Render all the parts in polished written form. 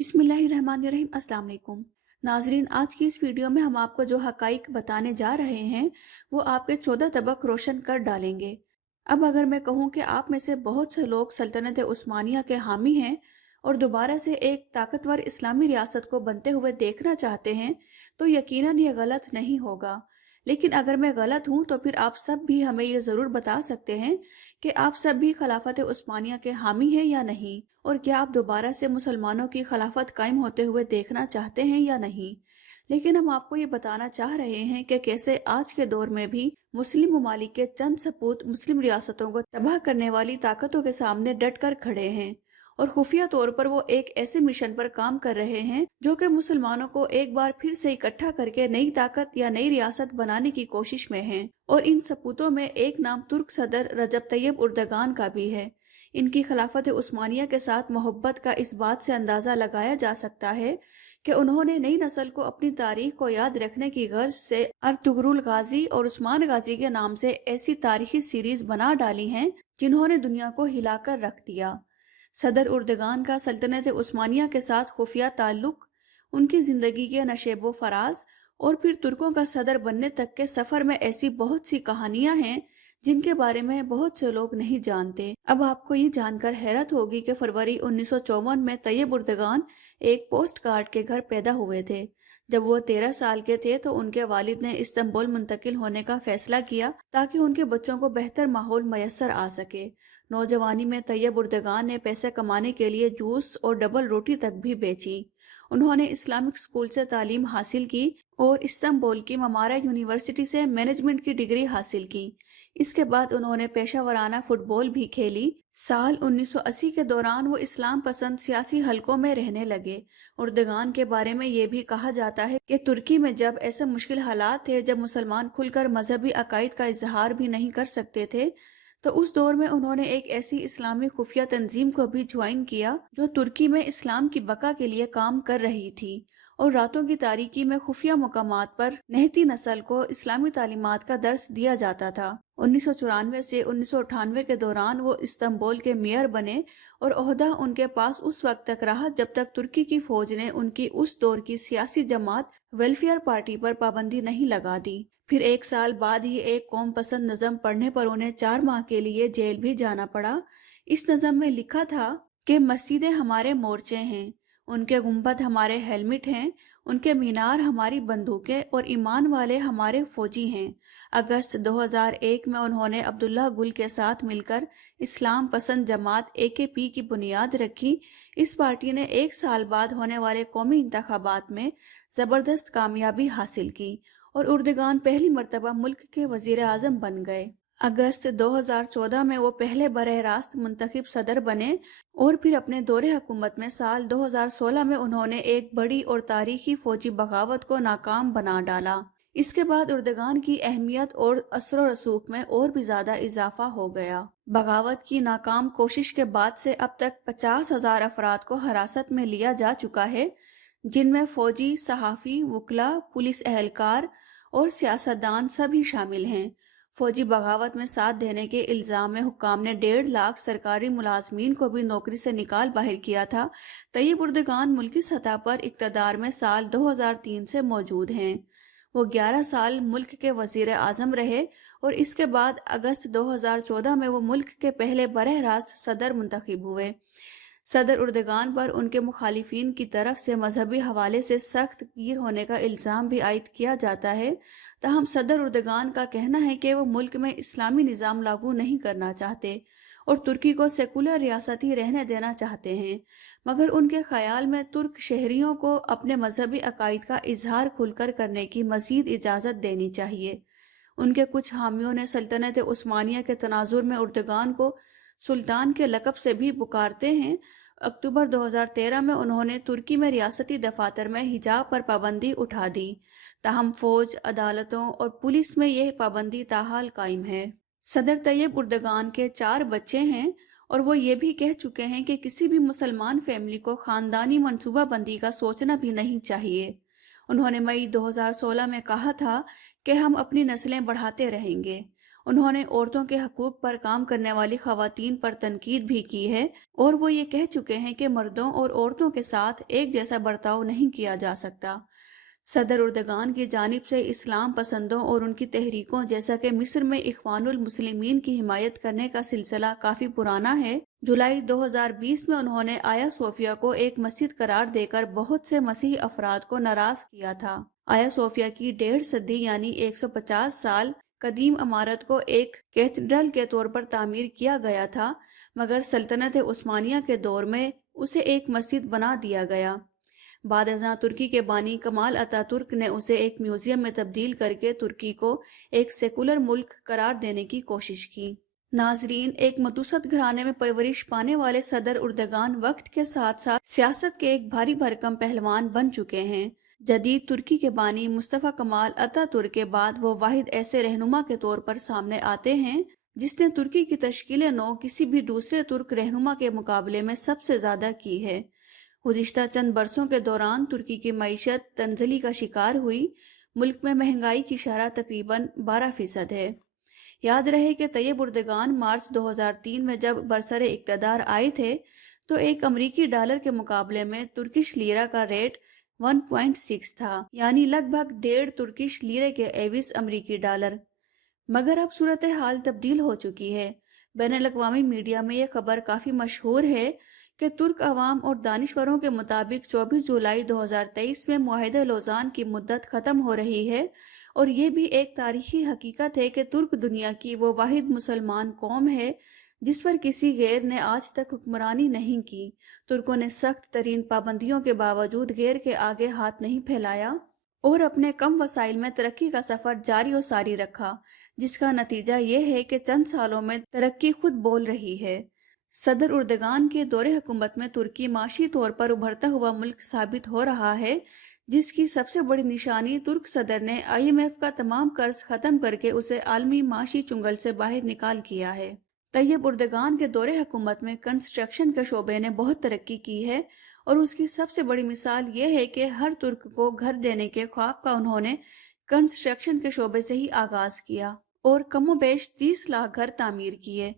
बिस्मिल्लाहिर्रहमानिर्रहीम। अस्सलाम वालेकुम नाजरीन, आज की इस वीडियो में हम आपको जो हकाइक बताने जा रहे हैं वो आपके 14 तबक रोशन कर डालेंगे। अब अगर मैं कहूँ कि आप में से बहुत से लोग सल्तनत उस्मानिया के हामी हैं और दोबारा से एक ताकतवर इस्लामी रियासत को बनते हुए देखना चाहते हैं, तो यकीनन ये गलत नहीं होगा। लेकिन अगर मैं गलत हूँ तो फिर आप सब भी हमें ये ज़रूर बता सकते हैं कि आप सब भी खिलाफत उस्मानिया के हामी हैं या नहीं, और क्या आप दोबारा से मुसलमानों की खिलाफत कायम होते हुए देखना चाहते हैं या नहीं। लेकिन हम आपको ये बताना चाह रहे हैं कि कैसे आज के दौर में भी मुस्लिम ममालिक के चंद सपूत मुस्लिम रियासतों को तबाह करने वाली ताकतों के सामने डट कर खड़े हैं, और खुफिया तौर पर वो एक ऐसे मिशन पर काम कर रहे हैं जो कि मुसलमानों को एक बार फिर से इकट्ठा करके नई ताकत या नई रियासत बनाने की कोशिश में हैं। और इन सपूतों में एक नाम तुर्क सदर रजब तैयब उर्दगान का भी है। इनकी खिलाफत उस्मानिया के साथ मोहब्बत का इस बात से अंदाज़ा लगाया जा सकता है कि उन्होंने नई नस्ल को अपनी तारीख को याद रखने की गर्ज से अर्तुगरुल गाजी और उस्मान गाजी के नाम से ऐसी तारीखी सीरीज बना डाली हैं जिन्होंने दुनिया को हिलाकर रख दिया। सदर उर्दगान का सल्तनत उस्मानिया के साथ खुफिया ताल्लुक, उनकी ज़िंदगी के नशेबो फराज और फिर तुर्कों का सदर बनने तक के सफ़र में ऐसी बहुत सी कहानियां हैं जिनके बारे में बहुत से लोग नहीं जानते। अब आपको ये जानकर हैरत होगी कि फरवरी 1954 में तैयब उर्दगान एक पोस्ट कार्ड के घर पैदा हुए थे। जब वो 13 साल के थे तो उनके वालिद ने इस्तांबुल मुंतकिल होने का फैसला किया ताकि उनके बच्चों को बेहतर माहौल मैसर आ सके। नौजवानी में तैयब उर्दगान ने पैसे कमाने के लिए जूस और डबल रोटी तक भी बेची। उन्होंने इस्लामिक स्कूल से तालीम हासिल की और इस्तांबुल की ममारा यूनिवर्सिटी से मैनेजमेंट की डिग्री हासिल की। इसके बाद उन्होंने पेशावराना फुटबॉल भी खेली। साल 1980 के दौरान वो इस्लाम पसंद सियासी हलकों में रहने लगे। उर्दगान के बारे में ये भी कहा जाता है कि तुर्की में जब ऐसे मुश्किल हालात थे जब मुसलमान खुलकर मजहबी अकायद का इजहार भी नहीं कर सकते थे, तो उस दौर में उन्होंने एक ऐसी इस्लामी खुफिया तंजीम को भी ज्वाइन किया जो तुर्की में इस्लाम की बका के लिए काम कर रही थी, और रातों की तारीकी में खुफिया मकामात पर नहती नस्ल को इस्लामी तालीमात का दर्स दिया जाता था। 1994 से 1998 के दौरान वो इस्तांबुल के मेयर बने और ओहदा उनके पास उस वक्त तक रहा जब तक तुर्की की फौज ने उनकी उस दौर की सियासी जमात वेलफेयर पार्टी पर पाबंदी नहीं लगा दी। फिर एक साल बाद ही एक कौम पसंद नज़म पढ़ने पर उन्हें 4 माह के लिए जेल भी जाना पड़ा। इस नज़म में लिखा था कि मस्जिदें हमारे मोर्चे हैं, उनके गुंबद हमारे हेलमेट हैं, उनके मीनार हमारी बंदूकें और ईमान वाले हमारे फौजी हैं। अगस्त 2001 में उन्होंने अब्दुल्ला गुल के साथ मिलकर इस्लाम पसंद जमात AKP की बुनियाद रखी। इस पार्टी ने एक साल बाद होने वाले कौमी इंतखाबात में ज़बरदस्त कामयाबी हासिल की और उर्दगान पहली मर्तबा मुल्क के वजीर आज़म बन गए। अगस्त 2014 में वो पहले बरह रास्त मुंतखब सदर बने और फिर अपने दौरे हुकूमत में साल 2016 में उन्होंने एक बड़ी और तारीखी फौजी बगावत को नाकाम बना डाला। इसके बाद उर्दगान की अहमियत और असर रसूख में और भी ज्यादा इजाफा हो गया। बगावत की नाकाम कोशिश के बाद से अब तक 50,000 अफराद को हिरासत में लिया जा चुका है, जिनमें फौजी, सहाफ़ी, वकला, पुलिस एहलकार और सियासतदान सभी शामिल हैं। फौजी बगावत में साथ देने के इल्ज़ाम में हुक्काम ने 1.5 लाख सरकारी मुलाजमीन को भी नौकरी से निकाल बाहर किया था। तैयब उर्दगान मुल्की सतह पर इक़्तिदार में साल 2003 से मौजूद हैं। वो 11 साल मुल्क के वज़ीर आज़म रहे और इसके बाद अगस्त 2014 में वो मुल्क के पहले बरह रास्त सदर मुंतखब हुए। सदर उर्दगान पर उनके मुखालिफिन की तरफ से मजहबी हवाले से सख्त गिर होने का इल्ज़ाम भी आयद किया जाता है। ताहम सदर उर्दगान का कहना है कि वो मुल्क में इस्लामी निज़ाम लागू नहीं करना चाहते और तुर्की को सेकुलर रियासत ही रहने देना चाहते हैं, मगर उनके ख्याल में तुर्क शहरियों को अपने मजहबी अकायद का इजहार खुलकर करने की मज़ीद इजाज़त देनी चाहिए। उनके कुछ हामियों ने सल्तनत उस्मानिया के तनाजुर में उर्दगान को सुल्तान के लक़ब से भी पुकारते हैं। अक्टूबर 2013 में उन्होंने तुर्की में रियासती दफातर में हिजाब पर पाबंदी उठा दी। ताहम फौज, अदालतों और पुलिस में यह पाबंदी ताहाल कायम है। सदर तैयब उर्दगान के 4 बच्चे हैं और वो ये भी कह चुके हैं कि किसी भी मुसलमान फैमिली को ख़ानदानी मनसूबा बंदी का सोचना भी नहीं चाहिए। उन्होंने मई 2016 में कहा था कि हम अपनी नस्लें बढ़ाते रहेंगे। انہوں نے عورتوں کے حقوق پر کام کرنے والی خواتین پر تنقید بھی کی ہے اور وہ یہ کہہ چکے ہیں کہ مردوں اور عورتوں کے ساتھ ایک جیسا برتاؤ نہیں کیا جا سکتا۔ صدر اردگان کی جانب سے اسلام پسندوں اور ان کی تحریکوں جیسا کہ مصر میں اخوان المسلمین کی حمایت کرنے کا سلسلہ کافی پرانا ہے۔ جولائی 2020 میں انہوں نے آیا صوفیہ کو ایک مسجد قرار دے کر بہت سے مسیحی افراد کو ناراض کیا تھا۔ آیا صوفیہ کی 1.5 صدی یعنی 150 سال قدیم عمارت کو ایک کیتھیڈرل کے طور پر تعمیر کیا گیا تھا، مگر سلطنت عثمانیہ کے دور میں اسے ایک مسجد بنا دیا گیا۔ بعد ازاں ترکی کے بانی کمال اتا ترک نے اسے ایک میوزیم میں تبدیل کر کے ترکی کو ایک سیکولر ملک قرار دینے کی کوشش کی۔ ناظرین، ایک متوسط گھرانے میں پرورش پانے والے صدر اردگان وقت کے ساتھ ساتھ سیاست کے ایک بھاری بھرکم پہلوان بن چکے ہیں۔ جدید ترکی کے بانی مصطفیٰ کمال اتا ترک کے بعد وہ واحد ایسے رہنما کے طور پر سامنے آتے ہیں جس نے ترکی کی تشکیل نو کسی بھی دوسرے ترک رہنما کے مقابلے میں سب سے زیادہ کی ہے۔ گزشتہ چند برسوں کے دوران ترکی کی معیشت تنزلی کا شکار ہوئی۔ ملک میں مہنگائی کی شرح تقریباً 12% ہے۔ یاد رہے کہ طیب اردگان مارچ 2003 میں جب برسر اقتدار آئے تھے تو ایک امریکی ڈالر کے مقابلے میں ترکش لیرہ کا ریٹ 1.6 تھا، یعنی لگ بھگ 1.5 ترکش لیرے کے عوض امریکی ڈالر۔ مگر اب صورتحال تبدیل ہو چکی ہے۔ بین الاقوامی میڈیا میں یہ خبر کافی مشہور ہے کہ ترک عوام اور دانشوروں کے مطابق 24 جولائی 2023 میں معاہدہ لوزان کی مدت ختم ہو رہی ہے، اور یہ بھی ایک تاریخی حقیقت ہے کہ ترک دنیا کی وہ واحد مسلمان قوم ہے جس پر کسی غیر نے آج تک حکمرانی نہیں کی۔ ترکوں نے سخت ترین پابندیوں کے باوجود غیر کے آگے ہاتھ نہیں پھیلایا اور اپنے کم وسائل میں ترقی کا سفر جاری و ساری رکھا، جس کا نتیجہ یہ ہے کہ چند سالوں میں ترقی خود بول رہی ہے۔ صدر اردگان کے دور حکومت میں ترکی معاشی طور پر ابھرتا ہوا ملک ثابت ہو رہا ہے، جس کی سب سے بڑی نشانی ترک صدر نے IMF کا تمام قرض ختم کر کے اسے عالمی معاشی چنگل سے باہر نکال کیا ہے۔ طیب اردگان کے دور حکومت میں کنسٹرکشن کے شعبے نے بہت ترقی کی ہے، اور اس کی سب سے بڑی مثال یہ ہے کہ ہر ترک کو گھر دینے کے خواب کا انہوں نے کنسٹرکشن کے شعبے سے ہی آغاز کیا اور کم و بیش 30 لاکھ گھر تعمیر کیے۔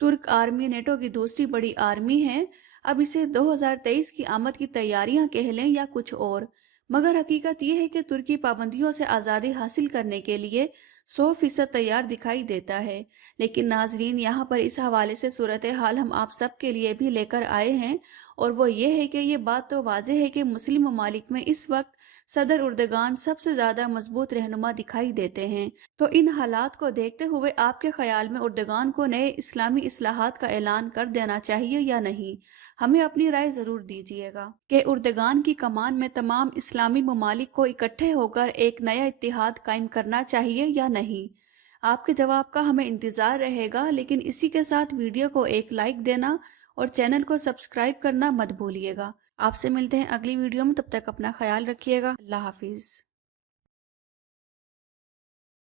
ترک آرمی نیٹو کی دوسری بڑی آرمی ہے۔ اب اسے 2023 کی آمد کی تیاریاں کہہ لیں یا کچھ اور، مگر حقیقت یہ ہے کہ ترکی پابندیوں سے آزادی حاصل کرنے کے لیے 100% تیار دکھائی دیتا ہے۔ لیکن ناظرین، یہاں پر اس حوالے سے صورتحال ہم آپ سب کے لیے بھی لے کر آئے ہیں، اور وہ یہ ہے کہ یہ بات تو واضح ہے کہ مسلم ممالک میں اس وقت صدر اردگان سب سے زیادہ مضبوط رہنما دکھائی دیتے ہیں۔ تو ان حالات کو دیکھتے ہوئے آپ کے خیال میں اردگان کو نئے اسلامی اصلاحات کا اعلان کر دینا چاہیے یا نہیں؟ ہمیں اپنی رائے ضرور دیجیے گا کہ اردگان کی کمان میں تمام اسلامی ممالک کو اکٹھے ہو کر ایک نیا اتحاد قائم کرنا چاہیے یا نہیں؟ آپ کے جواب کا ہمیں انتظار رہے گا، لیکن اسی کے ساتھ ویڈیو کو ایک لائک دینا اور چینل کو سبسکرائب کرنا مت بھولیے گا۔ آپ سے ملتے ہیں اگلی ویڈیو میں، تب تک اپنا خیال رکھیے گا۔ اللہ حافظ۔